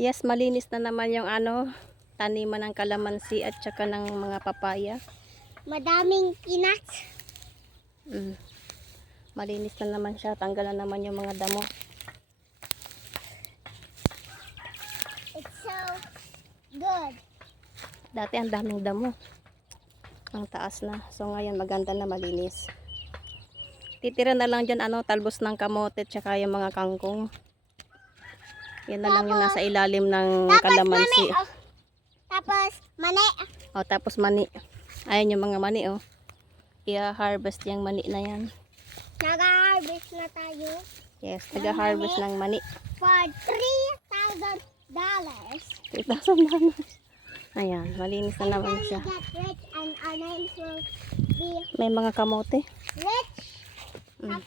Yes, malinis na naman yung taniman ng kalamansi at saka ng mga papaya. Madaming kinat. Malinis na naman siya. Tanggalan naman yung mga damo. It's so good. Dati ang daming damo. Ang taas na. So ngayon maganda na, malinis. Titira na lang dyan talbos ng kamote at saka yung mga kangkong. Yan na lang yung nasa ilalim ng kalamansi. Tapos mani. Tapos mani. Ayan yung mga mani I-harvest yung mani na yan. Nag-harvest na tayo. Yes, nag-harvest ng mani. For $3,000. $3,000. Ayan, malinis na naman siya. Get rich and our names will be May mga kamote. rich. Half